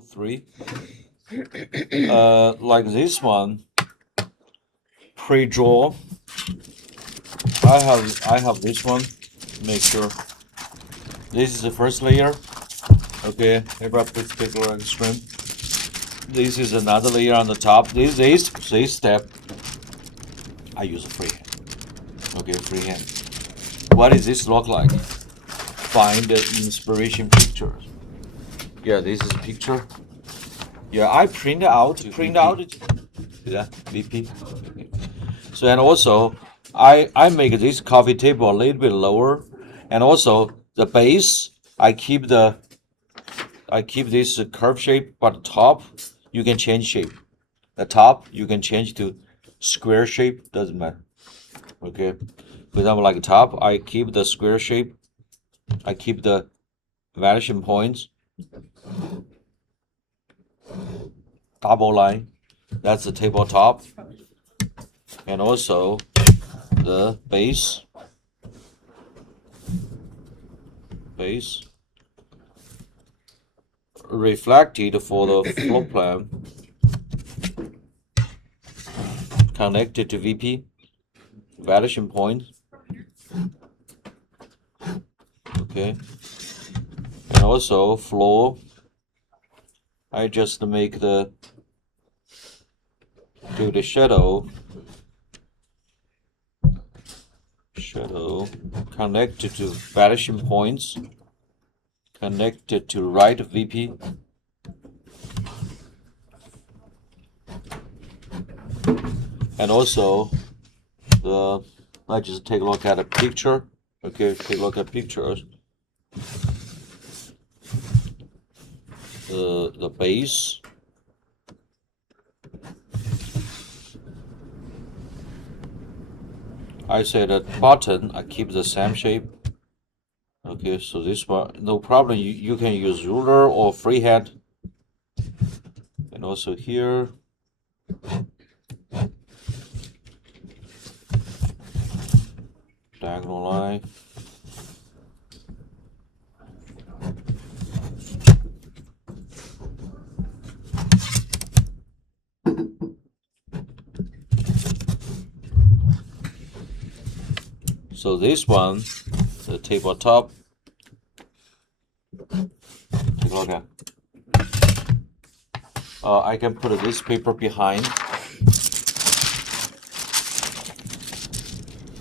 03. Like this one, pre-draw. I have this one. Make sure this is the first layer. Okay, maybe I put bigger on the screen. This is another layer on the top. This step, I use a freehand. Okay, freehand. What does this look like? Find the inspiration pictures. Yeah, this is a picture. Yeah, I print out. Yeah, VP. Okay. So and also, I make this coffee table a little bit lower, and also the base. I keep this curve shape, but the top you can change shape. The top you can change to square shape. Doesn't matter. Okay. For example, like top, I keep the square shape. I keep the vanishing points. Double line. That's the tabletop. And also the base. Reflected for the floor plan. Connected to VP. Vanishing point. Okay. And also floor. I just make do the shadow connected to vanishing points, connected to right VP. And also let's just take a look at a picture. Okay, take a look at pictures. The base. I say that button, I keep the same shape. Okay, so this one, no problem. You can use ruler or freehand. And also here. Diagonal line. So this one, the tabletop, take a look at. I can put this paper behind.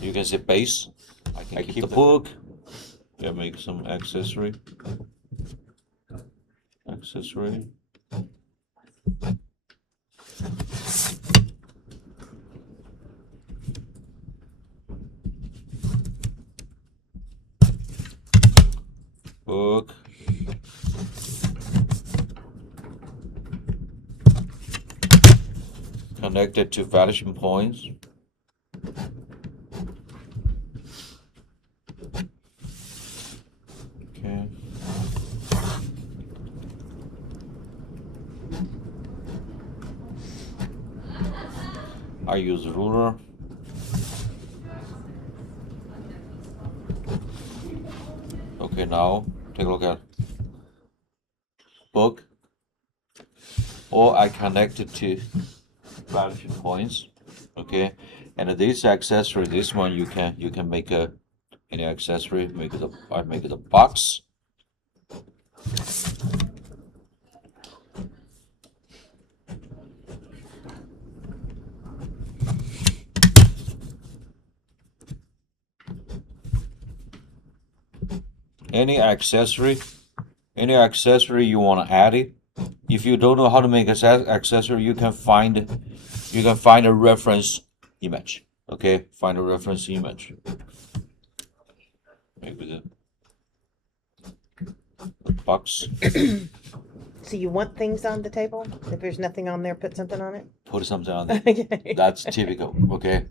You can see base. I keep the book. Yeah, make some accessory. Book. Connected to vanishing points. Okay. I use ruler. Okay, now take a look at book, or I connect it to vanishing points. Okay, and this accessory, this one you can make any accessory. I make it a box. Any accessory you want to add it. If you don't know how to make an accessory, you can find a reference image. Okay, find a reference image. Maybe the box. So you want things on the table? If there's nothing on there, put something on it? Put something on there. Okay. That's typical. Okay.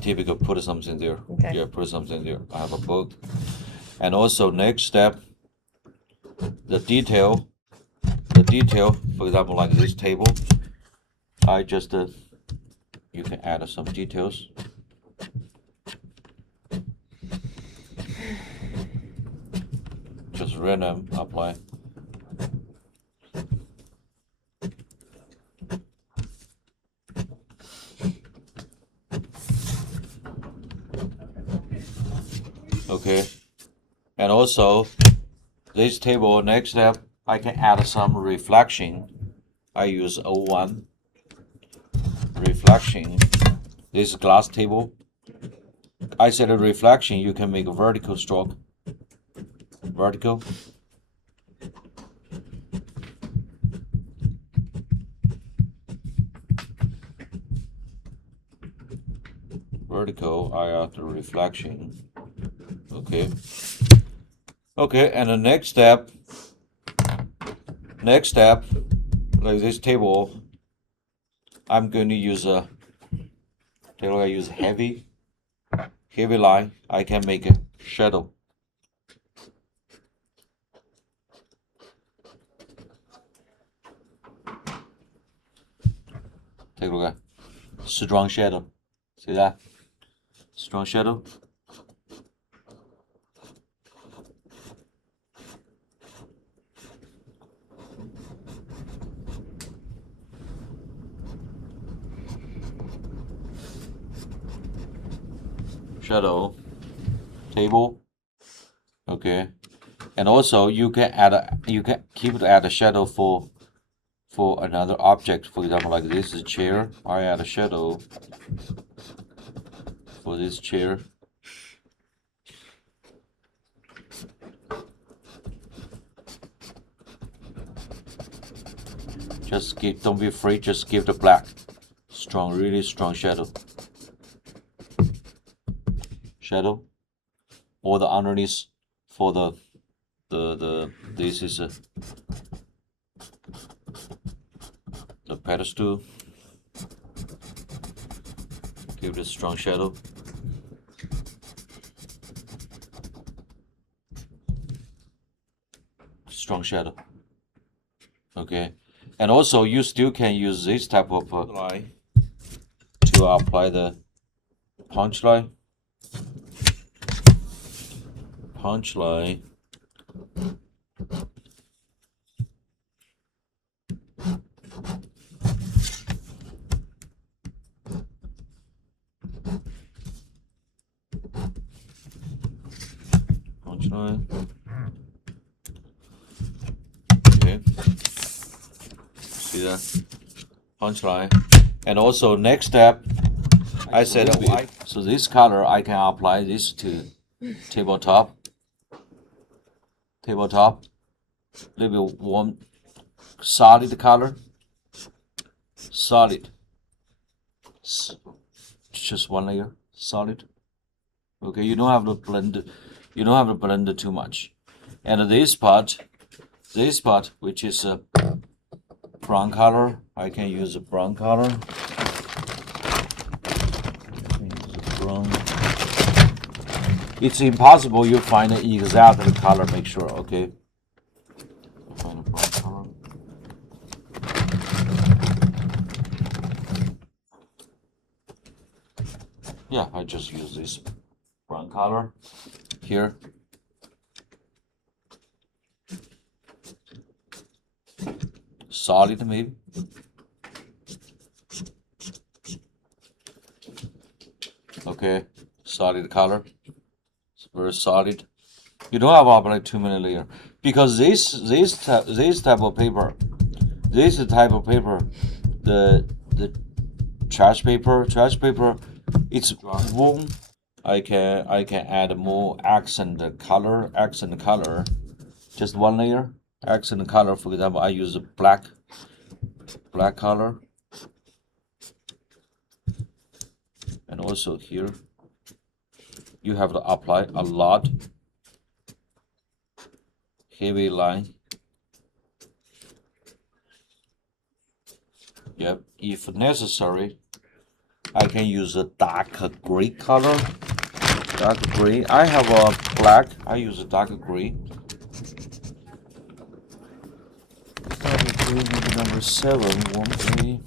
Typical, put something there. Okay. Yeah, put something there. I have a book. And also next step, the detail, for example, like this table, I just, you can add some details. Just random apply. Okay, and also this table, next step, I can add some reflection. I use 01 reflection. This glass table. I said a reflection, you can make a vertical stroke. Vertical. Vertical, I add the reflection. Okay. Okay, and the next step, like this table, I'm going to use a table. I use heavy line. I can make a shadow. Take a look at strong shadow. See that? Strong shadow. Shadow table. Okay, and also you can add a shadow for another object. For example, like this is a chair. I add a shadow for this chair. Don't be afraid. Just give the black, strong, really strong shadow. Shadow, or the underneath for the this is the pedestal. Give it a strong shadow. Strong shadow. Okay, and also you still can use this type of line to apply the punch line. Punch line. Punch line. Okay. See that? Punch line. And also next step, I said white. So this color I can apply this to tabletop. Tabletop. Little bit warm, solid color. Solid. Just one layer. Solid. Okay, you don't have to blend. You don't have to blend it too much. And this part, which is a brown color, I can use a brown color. Brown. It's impossible you find the exact color. Make sure, okay. Find a brown color. Yeah, I just use this brown color here. Solid maybe. Okay, solid color. It's very solid. You don't have to apply too many layers because this type of paper, the trash paper, it's warm. I can add more accent color. Just one layer. Accent color, for example, I use a black color, and also here you have to apply a lot heavy line. Yep, if necessary, I can use a dark gray color. Dark gray. I have a black. I use a dark gray. Maybe number 7, warm gray.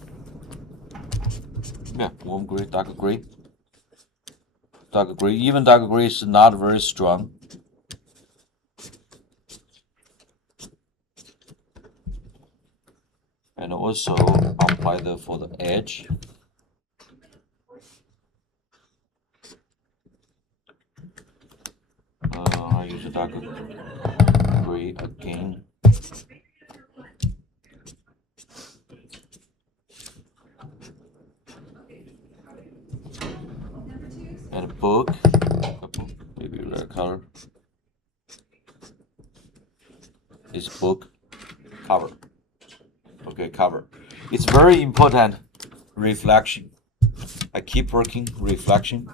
Yeah, warm gray, dark gray. Dark gray. Even dark gray is not very strong. And also apply for the edge. use a darker gray again. And a book, maybe red color. This book cover. Okay, cover. It's very important. Reflection. I keep working reflection.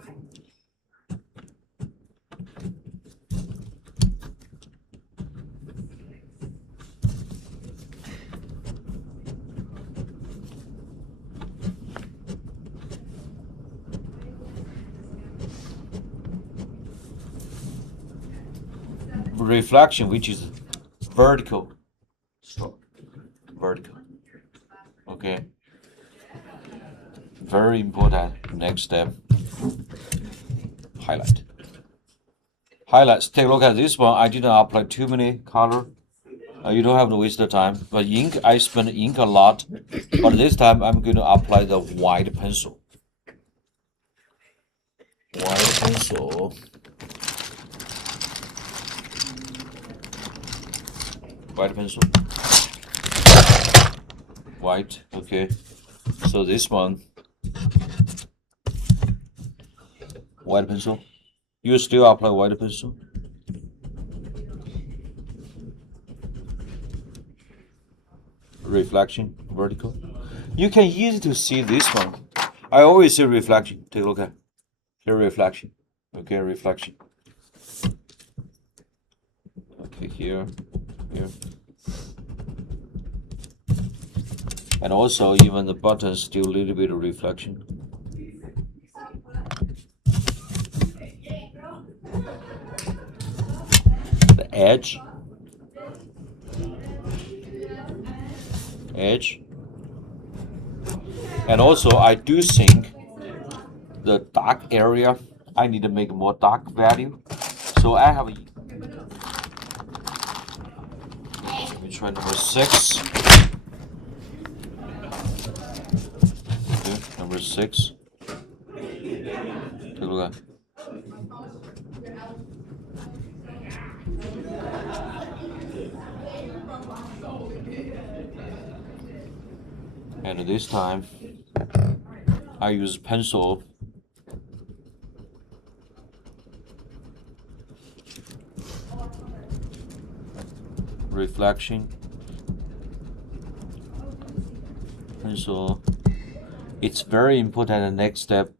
Reflection, which is vertical stroke. Vertical. Okay. Very important. Next step. Highlight. Highlights. Take a look at this one. I didn't apply too many color. You don't have to waste the time. But ink, I spend ink a lot. But this time I'm going to apply the white pencil. White pencil. White pencil. White. Okay. So this one. White pencil. You still apply white pencil. Reflection, vertical. You can easily to see this one. I always say reflection. Take a look at here, reflection. Okay, reflection. Okay, here. And also, even the buttons still a little bit of reflection. The edge. And also I do think the dark area I need to make more dark value, so I have let me try number 6. Okay, number 6. Take a look at. And this time I use pencil. Reflection. Pencil. It's very important. The next step.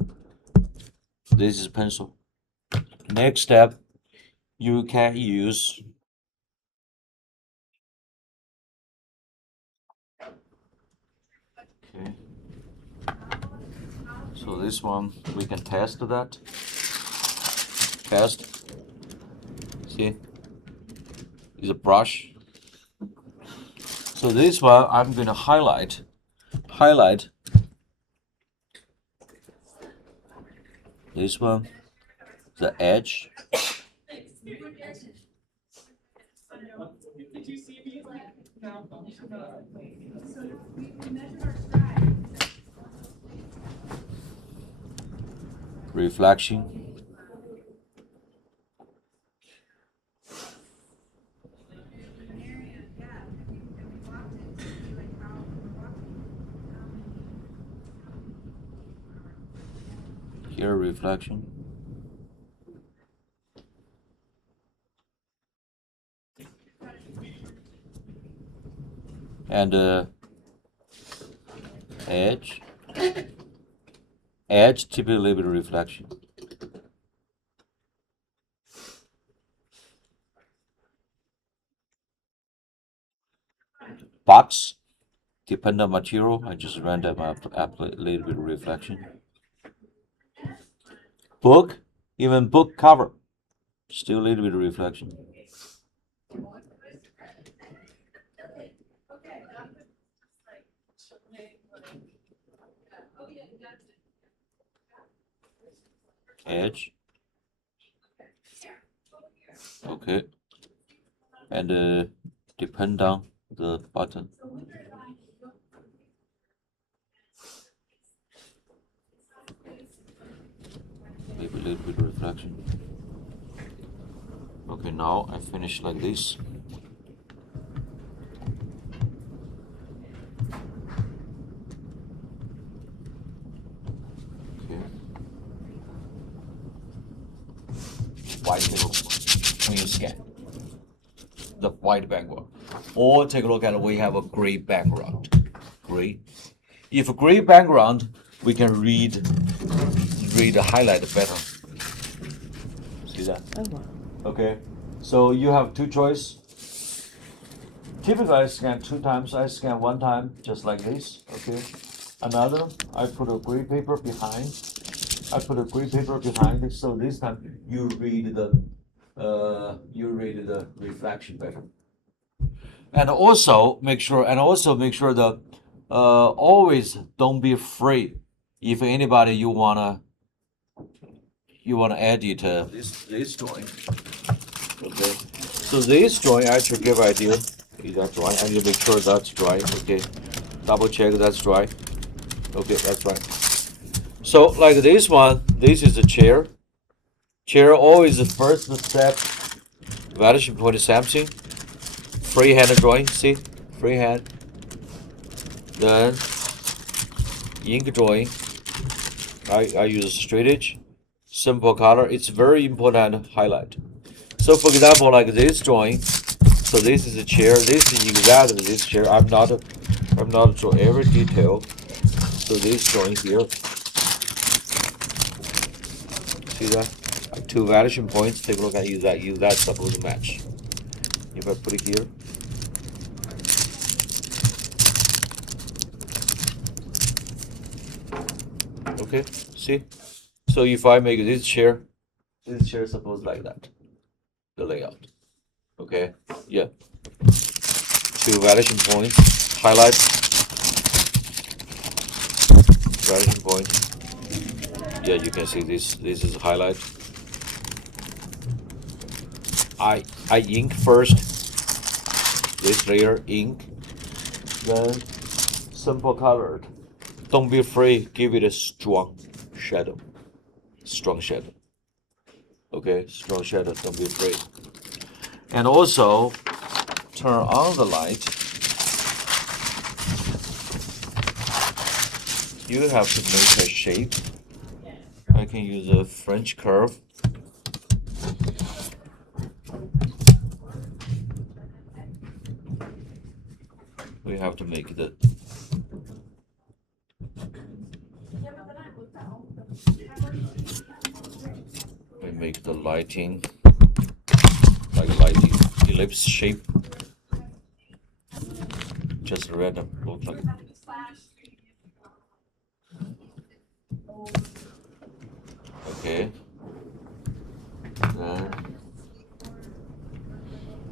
This is pencil. Next step, you can use okay. So this one we can test that. Test. See? Is a brush. So this one I'm gonna highlight. This one, the edge. Reflection. Here, reflection. And edge. Edge, typically a little bit of reflection. Box, depend on material. I just random apply a little bit of reflection. Book, even book cover, still a little bit of reflection. Edge. Okay. And depend on the button. Maybe a little bit of reflection. Okay, now I finish like this. Okay. White table when you scan the white background, or take a look at it, we have a gray background. Gray. If a gray background, we can read the highlight better. See that? Oh, wow. Okay. So you have two choice. Typically I scan 2 times. I scan 1 time, just like this. Okay. Another, I put a gray paper behind. So this time you read the reflection better. And also make sure that always don't be afraid if anybody you wanna edit this drawing. Okay. So this drawing actually give idea. Is that dry? I need to make sure that's dry. Okay. Double check that's dry. Okay, that's right. So like this one, this is a chair. Chair always the first step. Vanishing point is something. Freehand drawing, see? Freehand. Then ink drawing. I use straight edge. Simple color. It's very important highlight. So for example, like this drawing. So this is a chair. This is exactly this chair. I'm not draw every detail. So this drawing here. See that? 2 vanishing points. Take a look at use that supposed to match. If I put it here. Okay, see? So if I make this chair is supposed like that. The layout. Okay, yeah. 2 vanishing points. Highlight. Vanishing point. Yeah, you can see this is highlight. I ink first. This layer ink. Then simple colored. Don't be afraid, give it a strong shadow. Strong shadow. Okay, strong shadow, don't be afraid. And also turn on the light. You have to make a shape. I can use a French curve. We have to make the lighting like lighting ellipse shape. Just random look like. Okay. Then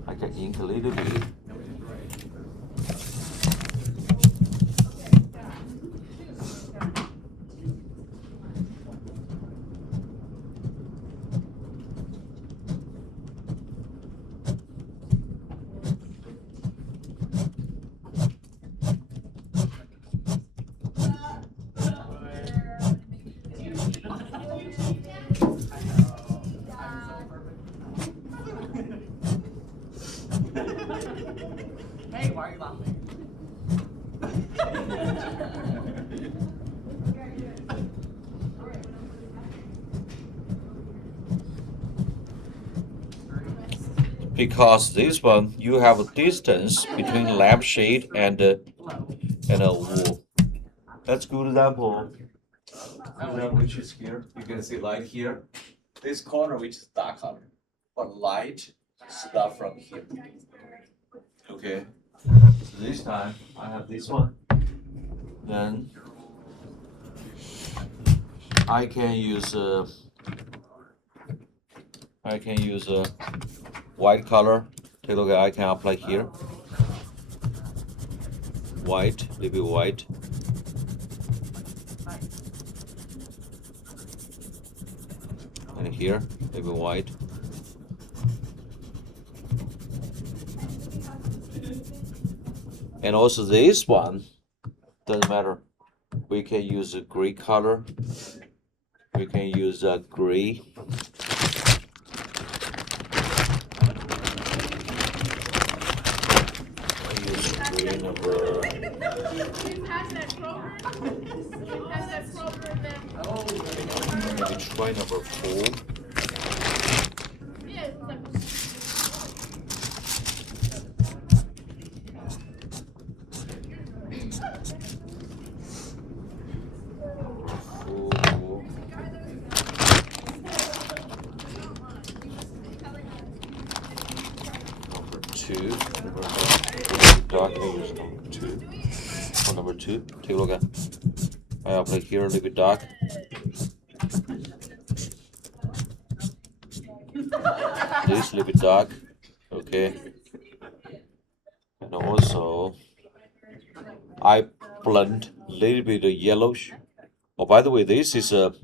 I can ink a little bit. Hey, why are you laughing? Because this one you have a distance between lampshade and a wall. That's good example. Which is here. You can see light here. This corner which is dark color, but light stuff from here. Okay. So this time I have this one. Then I can use a white color. Take a look at I can apply here. White, a little bit white. And here, a little bit white. And also this one, doesn't matter. We can use a gray color. We can use a gray. Okay, number. Maybe try number 4. Number 2. Dark is number 2. Oh, number 2. Take a look at. I apply here a little bit dark. This a little bit dark. Okay. And also I blend a little bit of yellowish. Oh, by the way, this is the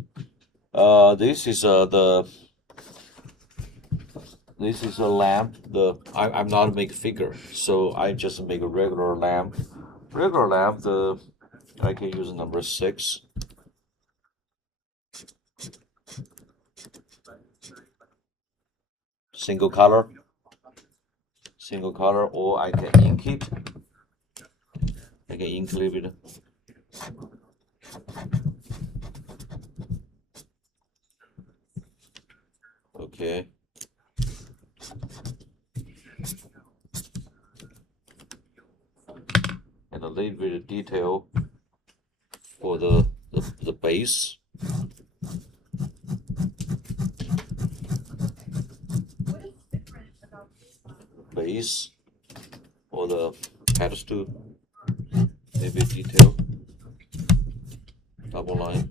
this is a lamp. I'm not a make figure, so I just make a regular lamp. Regular lamp. I can use number 6. Single color, or I can ink it. I can ink a little bit. Okay. And a little bit of detail for the base. Base or the pedestal, maybe detail, double line.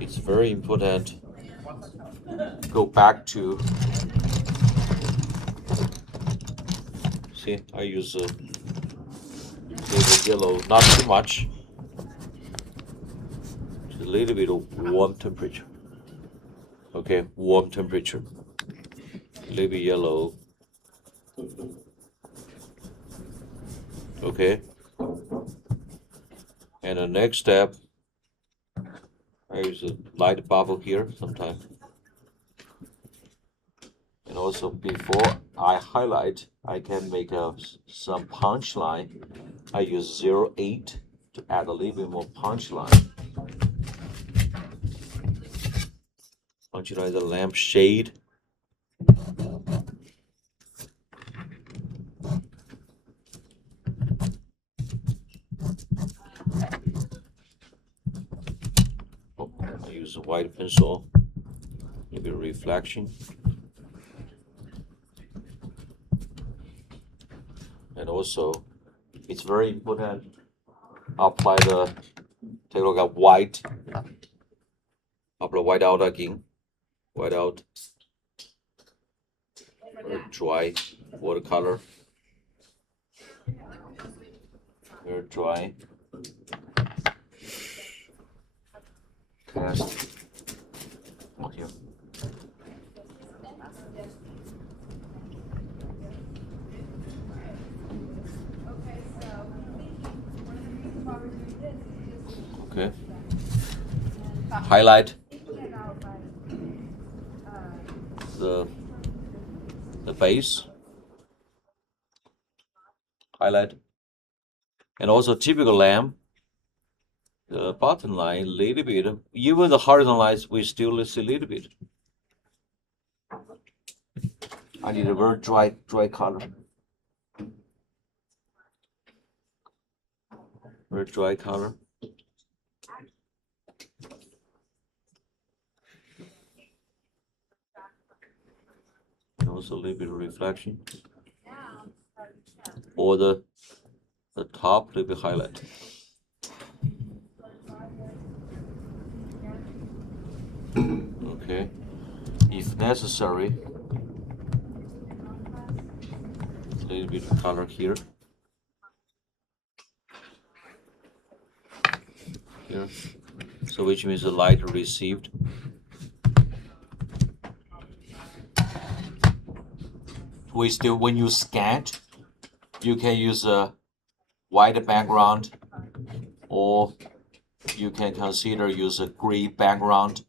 It's very important. Go back to. See, I use a little yellow, not too much. Just a little bit of warm temperature. Okay, warm temperature. A little bit yellow. Okay. And the next step, I use a light bubble here sometimes. And also before I highlight, I can make some punch line. I use 0.8 to add a little bit more punch line. Punch line the lamp shade. Oh, I use a white pencil, maybe a reflection. And also, it's very important. Apply take a look at white. Apply white out again. White out. Very dry watercolor. Very dry. Cast. Oh, here. Okay. Highlight the base. Highlight. And also typical lamp. The bottom line a little bit. Even the horizontal lines we still see a little bit. I need a very dry color. Very dry color. And also a little bit of reflection. Or the top a little bit highlight. Okay. If necessary, a little bit of color here. Here. So which means the light received. We still, when you scan, you can use a white background, or you can consider use a gray background.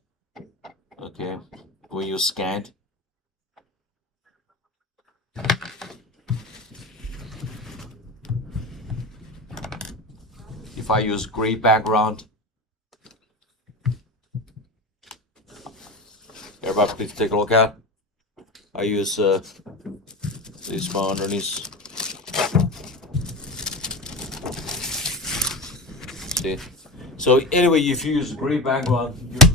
Okay, when you scan, If I use gray background, everybody please take a look at. I use this one underneath. See? So anyway, if you use gray background, you're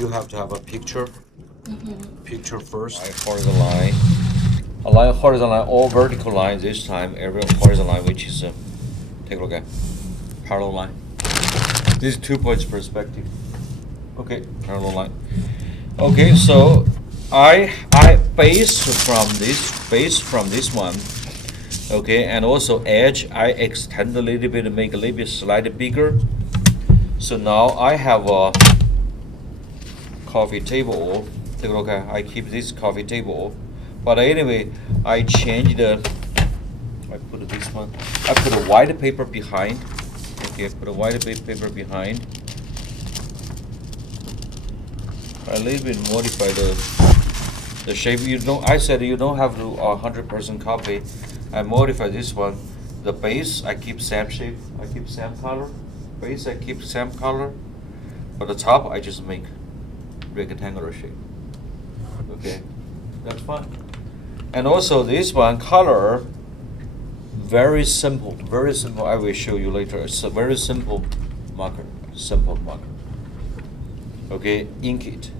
you have to have a picture. Picture first. Horizontal line. A line, horizontal line, or vertical line this time. Every horizontal line, which is take a look at parallel line. This is 2 points perspective. Okay, parallel line. Okay, so I base from this one. Okay, and also edge I extend a little bit, make a little bit slightly bigger. So now I have a coffee table. Take a look at, I keep this coffee table, but anyway I change the, I put this one, I put a white paper behind. Okay, put a white paper behind. I a little bit modify the shape. You don't, I said you don't have to 100% copy. I modify this one. The base I keep same shape, I keep same color. Base I keep same color, but the top I just make rectangular shape. Okay, that's fine. And also this one color, very simple, very simple. I will show you later. It's a very simple marker, Okay, ink it.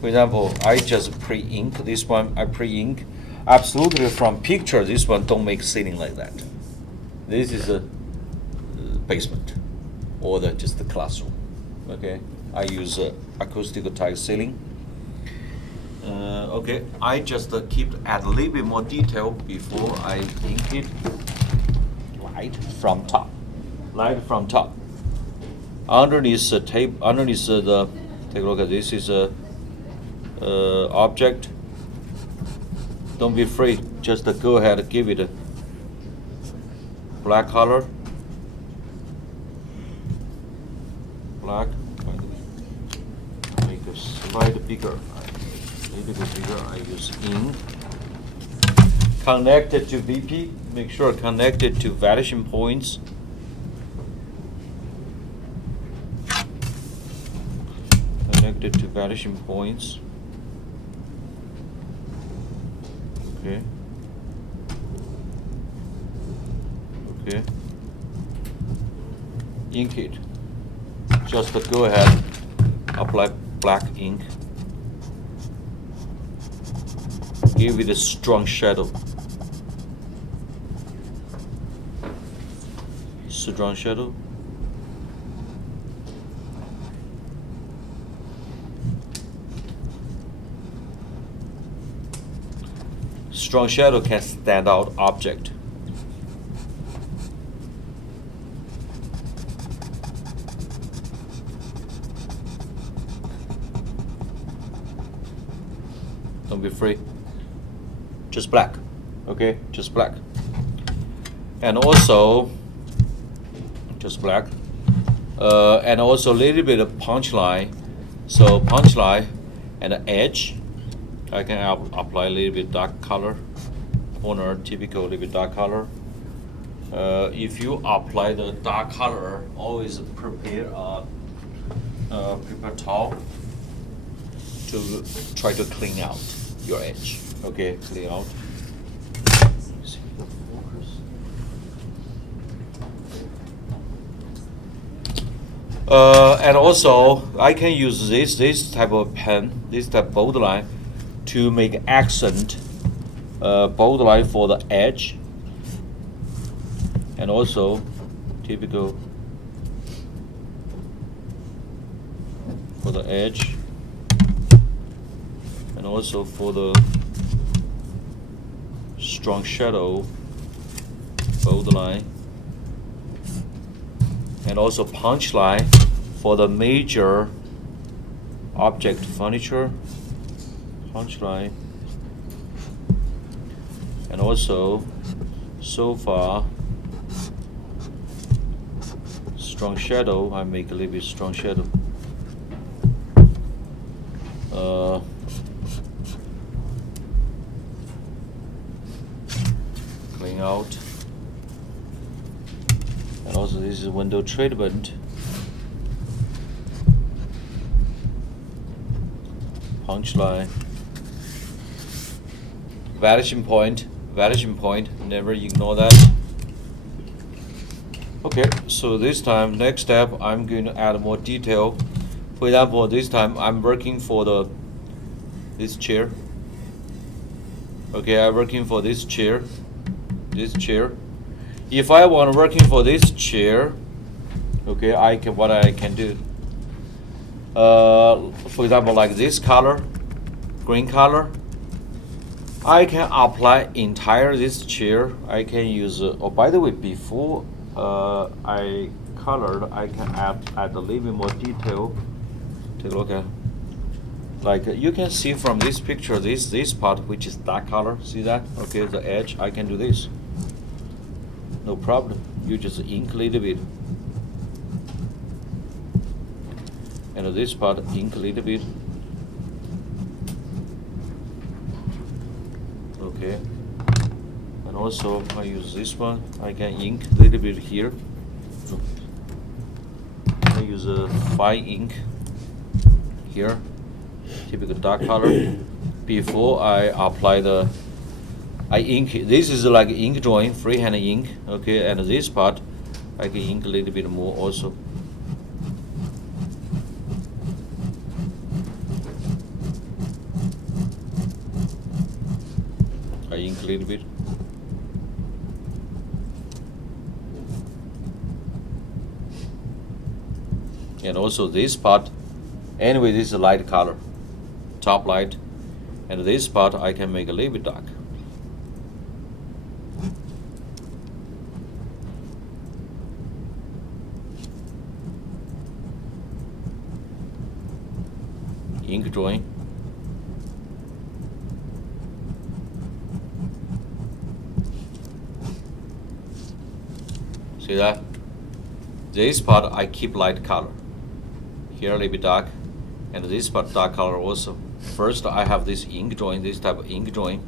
For example, I just pre-ink this one. I pre-ink. Absolutely from picture, this one don't make ceiling like that. This is a basement or just the classroom. Okay, I use acoustical tile ceiling. Okay, I just add a little bit more detail before I ink it. Light from top. Light from top. Underneath the tape, underneath the, take a look at this is a object. Don't be afraid. Just go ahead and give it a black color. Black. Make a slightly bigger. A little bit bigger. I use ink. Connect it to VP. Make sure connect it to vanishing points. Connect it to vanishing points. Okay. Okay. Ink it. Just go ahead, apply black ink. Give it a strong shadow. Strong shadow. Strong shadow can stand out object. Don't be afraid. Just black. Okay, just black. And also just black. And also a little bit of punch line. So punch line and the edge. I can apply a little bit dark color, corner typical little bit dark color. If you apply the dark color, always prepare a paper towel to try to clean out your edge. Okay, clean out. And also, I can use this type of pen, this type of bold line, to make accent bold line for the edge, and also typical for the edge, and also for the strong shadow bold line, and also punch line for the major object furniture. Punch line, and also sofa, strong shadow. I make a little bit strong shadow. Clean out, and also this is window treatment. Punch line. Vanishing point, never ignore that. Okay, so this time, next step, I'm going to add more detail For example, this time I'm working for this chair. Okay, I'm working for this chair. If I want working for this chair, okay, what I can do. For example, like this color, green color, I can apply entire this chair. I can use. Oh, by the way, before I colored, I can add a little bit more detail. Take a look at. Like you can see from this picture, this part which is dark color. See that? Okay, the edge. I can do this. No problem. You just ink a little bit. And this part ink a little bit. Okay. And also I use this one. I can ink a little bit here. I use a fine ink here. Typical dark color. Before I apply I ink. This is like ink drawing, freehand ink. Okay, and this part I can ink a little bit more also. I ink a little bit. And also this part, anyway, this is a light color, top light, and this part I can make a little bit dark. Ink drawing. See that? This part I keep light color. Here a little bit dark, and this part dark color also. First I have this ink drawing, this type of ink drawing,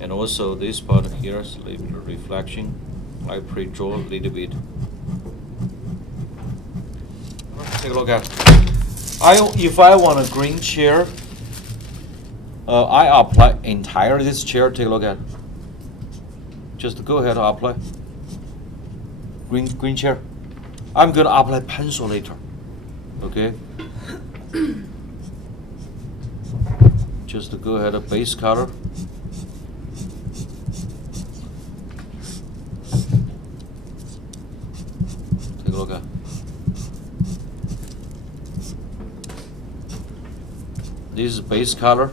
and also this part here is a little bit of reflection. I pre-draw a little bit. Take a look at. If I want a green chair, I apply entire this chair. Take a look at. Just go ahead and apply. Green chair. I'm gonna apply pencil later. Okay. Just to go ahead a base color. Take a look at. This is base color.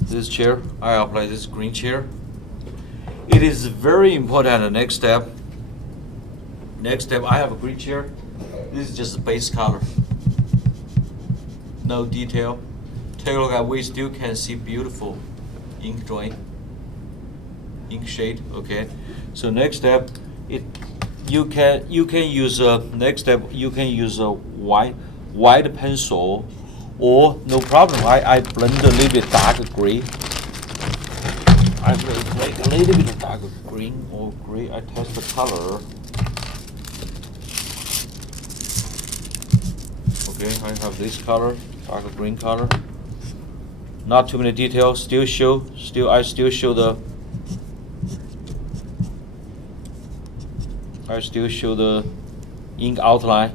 This chair, I apply this green chair. It is very important. The next step. I have a green chair. This is just the base color. No detail. Take a look at. We still can see beautiful ink drawing, ink shade. Okay. So next step, you can use next step. You can use a white pencil. Or no problem, I blend a little bit dark gray. I make a little bit of dark green or gray. I test the color. Okay, I have this color, dark green color. Not too many details. I still show the ink outline.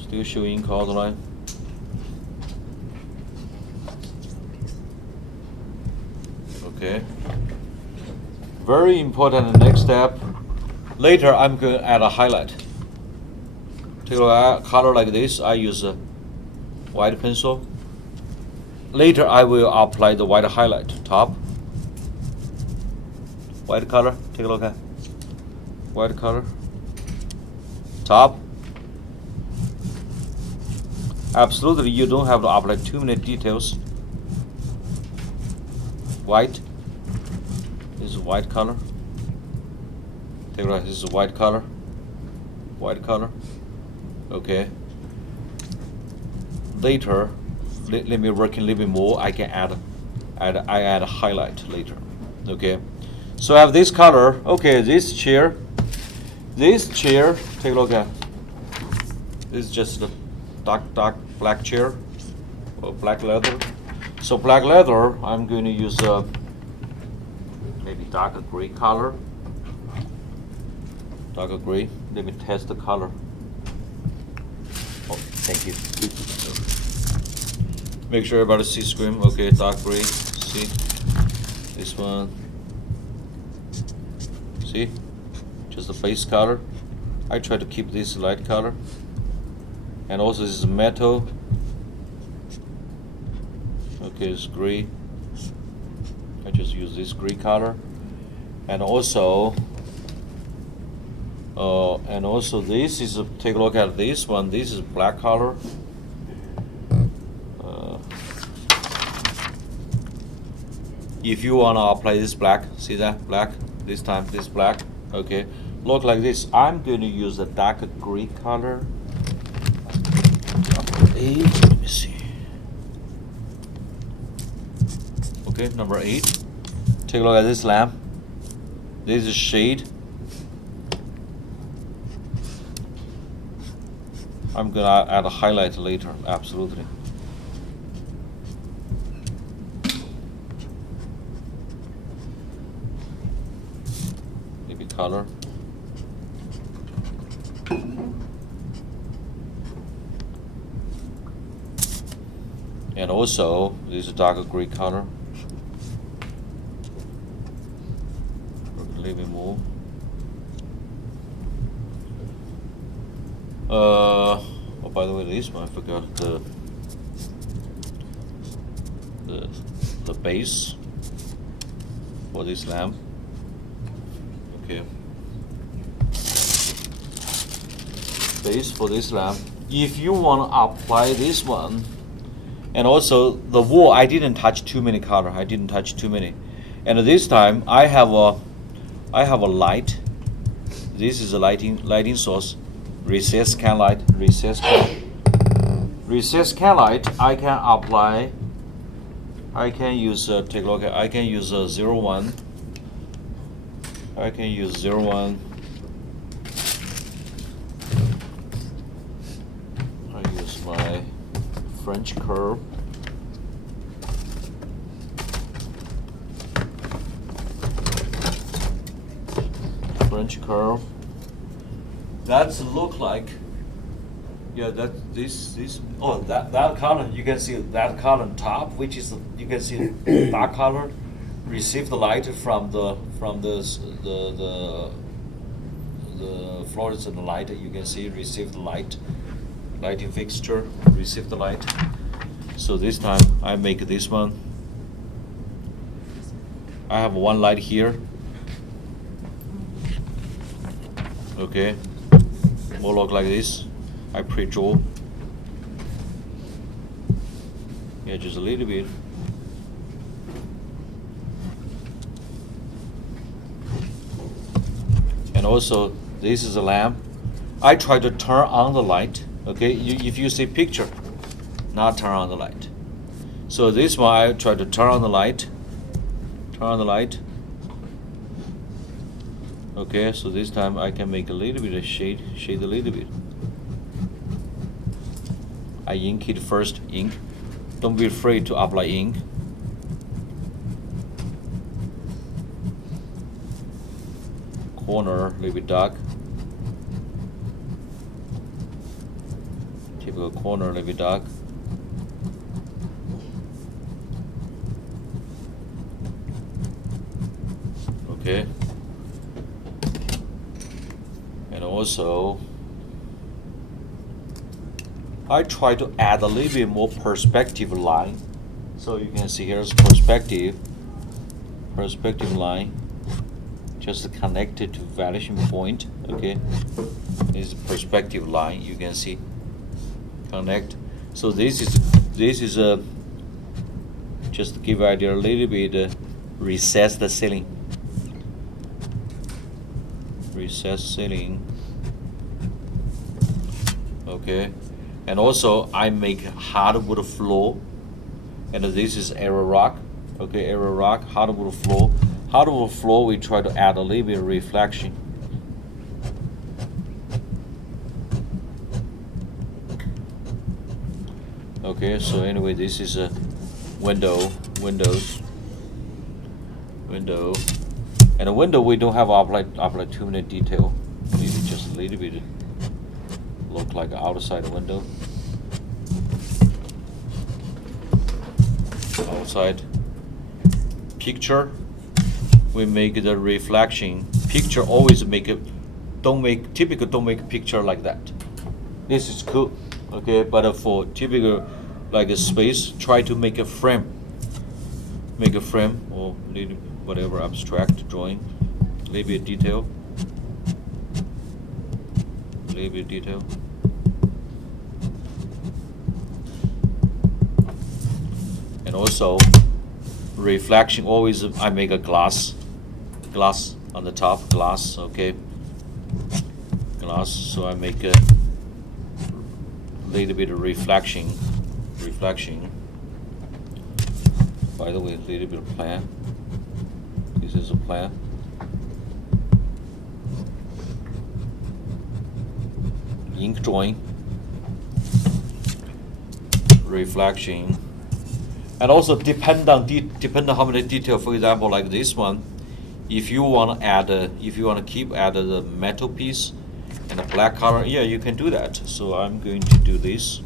Still show ink outline. Okay. Very important. The next step. Later, I'm going to add a highlight. Take a color like this. I use a white pencil. Later, I will apply the white highlight top. White color. Take a look at. White color. Top. Absolutely, you don't have to apply too many details. White. This is white color. Take a look. This is white color. White color. Okay. Later, let me work a little bit more. I can add a highlight later. Okay. So I have this color. Okay, this chair. Take a look at. This is just a dark black chair or black leather. So black leather, I'm going to use maybe darker gray color. darker gray. Let me test the color. Oh, thank you. Make sure everybody sees screen. Okay, dark gray. See this one. See, just the base color. I try to keep this light color, and also this is metal. Okay, it's gray. I just use this gray color, and also this is take a look at this one. This is black color. If you wanna apply this black, see that black? This time this black. Okay, look like this. I'm going to use a darker gray color. Number 8. Let me see. Okay, number 8. Take a look at this lamp. This is shade. I'm gonna add a highlight later. Absolutely. Maybe color. And also, this is a darker gray color. A little bit more. Oh, by the way, this one I forgot the base for this lamp. Okay. Base for this lamp. If you want to apply this one, and also the wall, I didn't touch too many color. I didn't touch too many. And this time I have a light. This is a lighting source. Recessed can light. Recessed can light. I can apply. I can use take a look at. I can use 01. I can use 01. I use my French curve. French curve. That's look like. Yeah, that this oh that color, you can see that color on top, which is you can see dark color receive the light from the fluorescent light. You can see receive the lighting fixture receive the light. So this time I make this one. I have one light here. Okay, more look like this. I pre-draw. Yeah, just a little bit. And also, this is a lamp. I try to turn on the light. Okay, if you see picture, not turn on the light. So this one I try to turn on the light. Turn on the light. Okay, so this time I can make a little bit of shade a little bit. I ink it first, ink. Don't be afraid to apply ink. Corner, a little bit dark. Typical corner, a little bit dark. Okay. And also, I try to add a little bit more perspective line. So you can see here's perspective line, just connected to vanishing point. Okay, this is perspective line. You can see connect. So this is a just to give idea a little bit recess the ceiling. Recess ceiling. Okay. And also, I make hardwood floor, and this is arrow rock. Okay, arrow rock, hardwood floor. Hardwood floor, we try to add a little bit of reflection. Okay, so anyway, this is a window, and a window we don't have apply too many detail. little bit look like outside the window. Outside picture, we make the reflection. Picture always make it. Don't make a picture like that. This is cool, okay. But for typical like a space, try to make a frame. Make a frame or little whatever abstract drawing. Little bit detail. Little bit detail. And also reflection. Always I make a glass on the top. Glass, okay. Glass. So I make a little bit of reflection. By the way, a little bit of plan. This is a plan. Ink drawing. Reflection. And also depend on how many detail. For example, like this one, if you want to add, if you want to keep add the metal piece and the black color, yeah, you can do that. So I'm going to do this.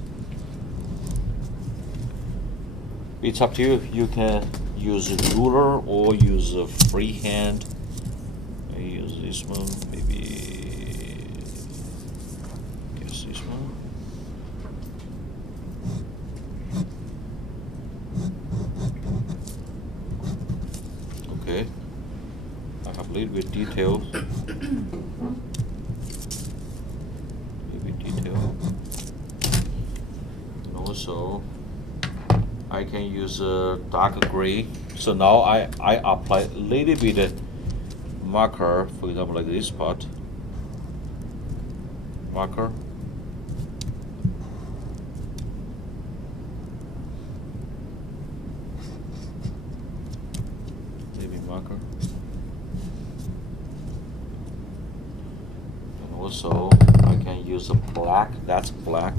It's up to you. You can use a ruler or use a freehand. I use this one, maybe. Guess this one. Okay. I have a little bit detail. And also I can use a dark gray. So now I apply a little bit marker, for example, like this part. Marker. Maybe marker. And also I can use a black. That's black.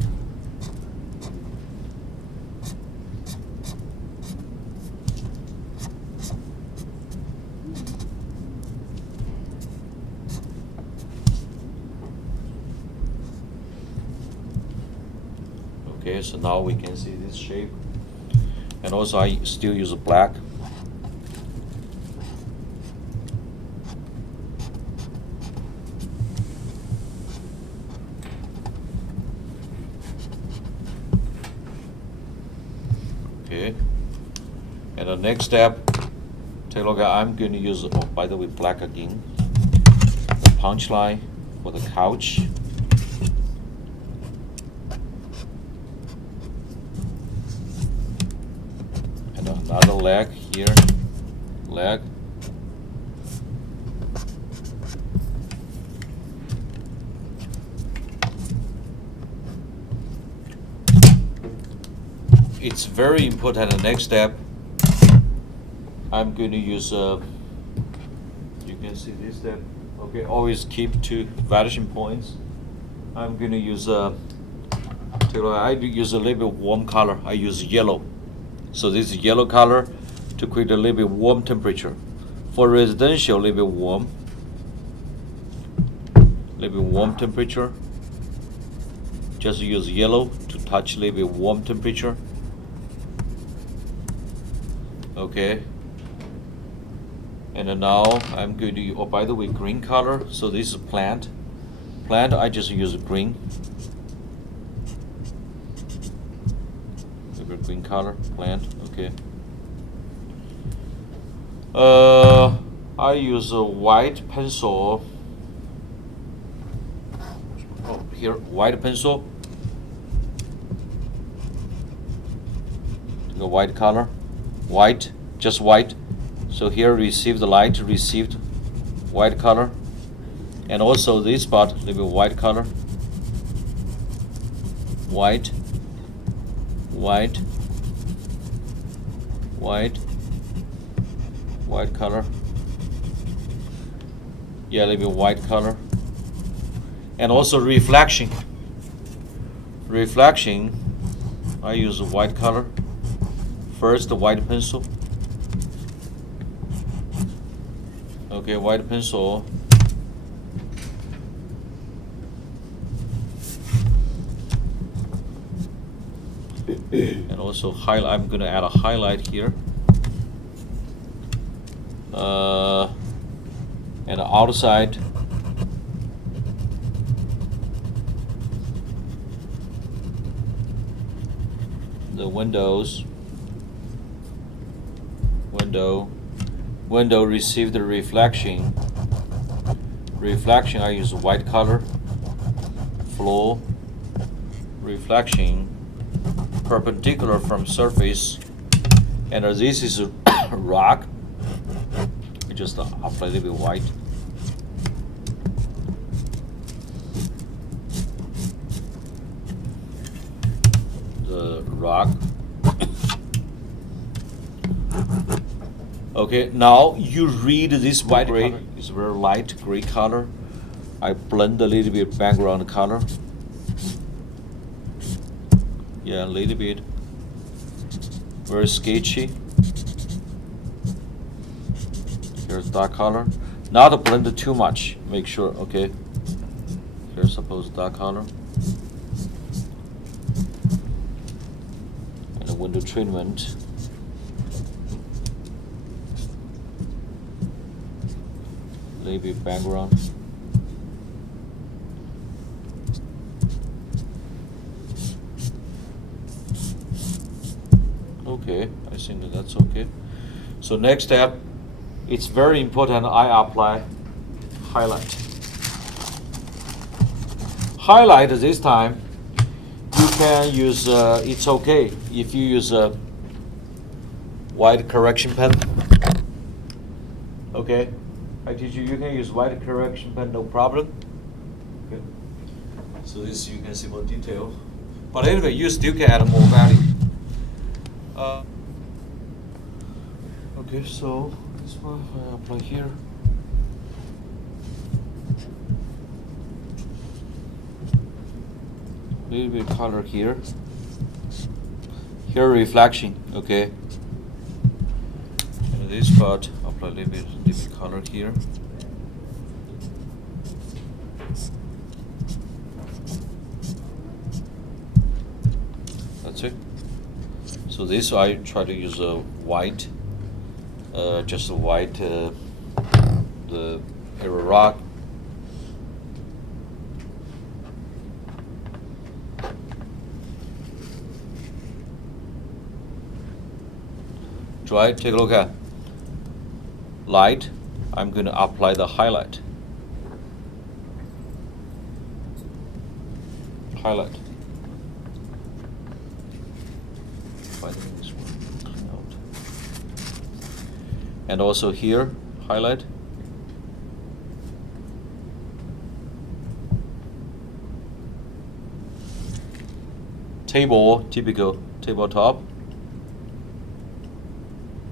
Okay, so now we can see this shape. And also I still use a black. Okay. And the next step, take a look at, I'm going to use, oh, by the way, black again. The punch line for the couch. Another leg here, leg. It's very important. The next step, I'm going to use you can see this step. Okay, always keep 2 vanishing points. I'm going to use I use a little bit warm color. I use yellow. So this is yellow color to create a little bit warm temperature. For residential, a little bit warm. A little bit warm temperature. Just use yellow to touch a little bit warm temperature. Okay. And then now I'm going to, oh, by the way, green color. So this is plant. Plant, I just use green. Green color, plant, okay. I use a white pencil. Oh, here, white pencil. The white color, white, just white. So here, receive the light, received white color. And also this part, a little bit white color. White. White, white color. Yeah, a little bit white color. And also reflection. Reflection, I use a white color. First, the white pencil. Okay, white pencil. And also highlight. I'm gonna add a highlight here. And the outside. The windows. Window receive the reflection. I use white color. Floor. Reflection. Perpendicular from surface. And this is a rock. I just apply a little bit white. The rock. Okay, now you read this white gray. It's very light gray color. I blend a little bit background color. Yeah, a little bit. Very sketchy. Here's dark color. Not blend it too much. Make sure, okay. Here's suppose dark color. And the window treatment. Little bit background. Okay, I think that's okay. So next step, it's very important I apply highlight. Highlight this time, you can use, it's okay if you use a white correction pen. Okay, I teach you, you can use white correction pen, no problem. Okay. So this you can see more detail. But anyway, you still can add more value. Okay, so this one I apply here. Little bit color here. Here reflection, okay. And this part apply a little bit color here. That's it. So this I try to use a white, just a white, the arrow rock. Try, take a look at light. I'm going to apply the highlight. Highlight. And also here, highlight. Table, typical tabletop.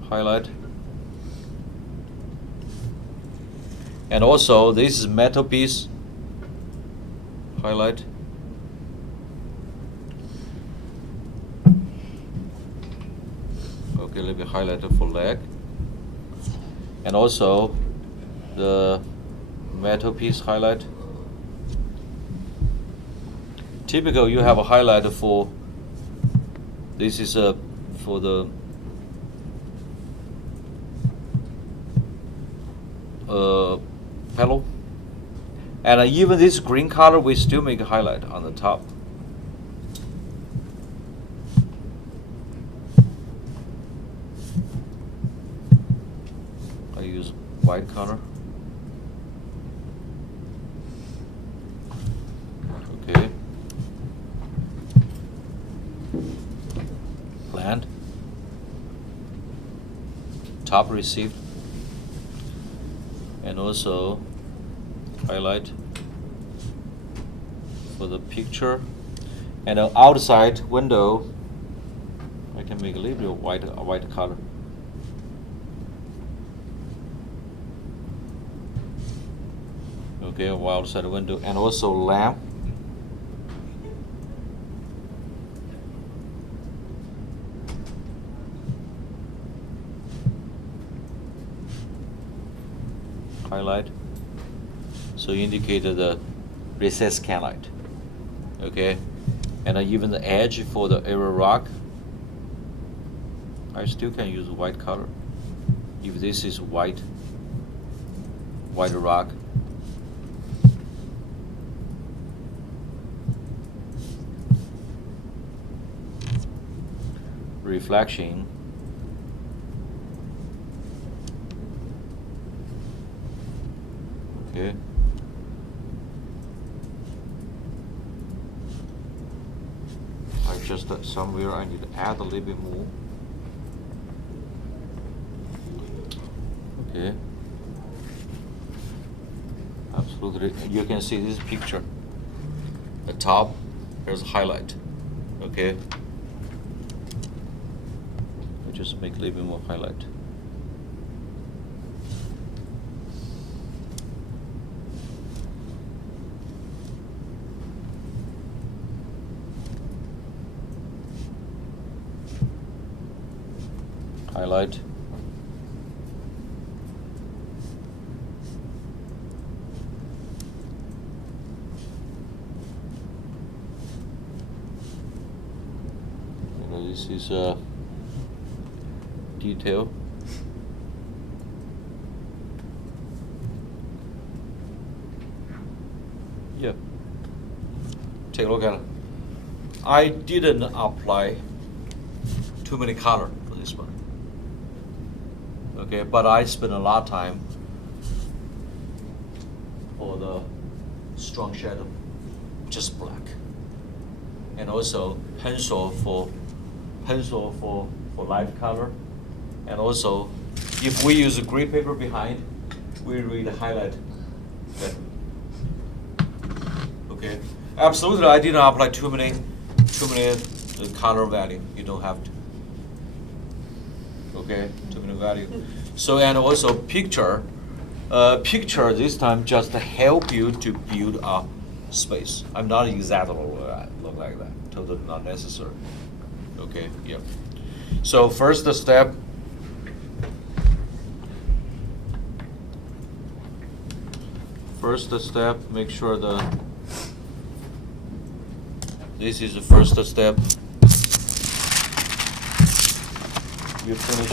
Highlight. And also, this is metal piece. Highlight. Okay, let me highlight it for leg. And also the metal piece highlight. Typical, you have a highlight for this is for the pedal, and even this green color we still make a highlight on the top. I use white color. Okay. Blend. Top received. And also highlight for the picture. And the outside window, I can make a little bit of white color. Okay, outside window, and also lamp. Highlight. So indicated the recessed can light. Okay, and even the edge for the arrow rock I still can use white color. If this is white rock. Reflection. Okay. I just somewhere I need to add a little bit more. Okay. Absolutely. You can see this picture. The top, there's a highlight. Okay. I just make a little bit more highlight. Highlight. This is a detail. Yeah. Take a look at it. I didn't apply too many color for this one. Okay, but I spent a lot of time for the strong shadow, just black, and also pencil for light color, and also if we use a gray paper behind, we read the highlight better. Okay, absolutely. I didn't apply too many color value. You don't have to. Okay, too many value. So and also picture this time just to help you to build a space. I'm not exactly look like that. Totally not necessary. Okay, yeah. So first step. Make sure this is the first step. You finish.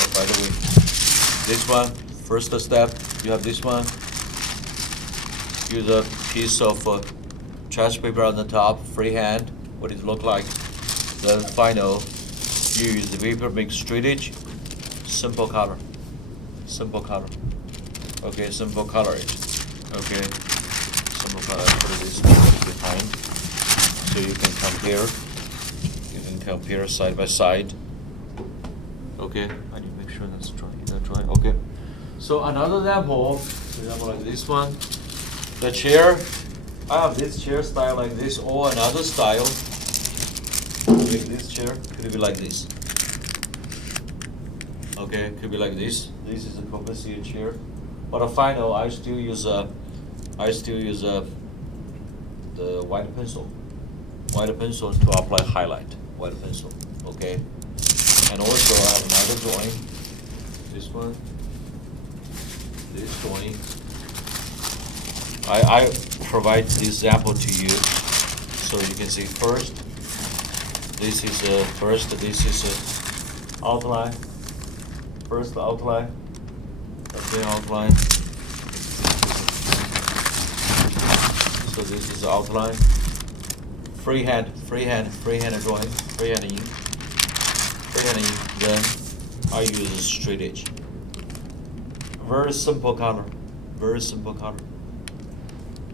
Oh, by the way, this one, first step, you have this one. Use a piece of trash paper on the top, freehand, what it look like. Then final, you use the paper, make straight edge, simple color. Okay, simple color it. Okay, simple color, put this behind. So you can compare. You can compare side by side. Okay, I need to make sure that's dry. Okay. So another example, for example like this one. The chair, I have this chair style like this or another style. Like this chair, could be like this. Okay, could be like this. This is a composite chair. But the final, I still use the white pencil to apply highlight. White pencil, okay. And also I have another drawing. This one, this drawing. I provide this example to you so you can see first. This is outline. First outline. Okay, outline. So this is outline. Freehand drawing. Freehand ink. Then I use straight edge. Very simple color.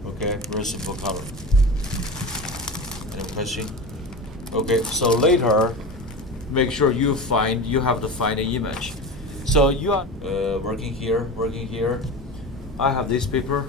Okay, very simple color. Any question? Okay, so later, make sure you have to find an image. So you are working here. I have this paper.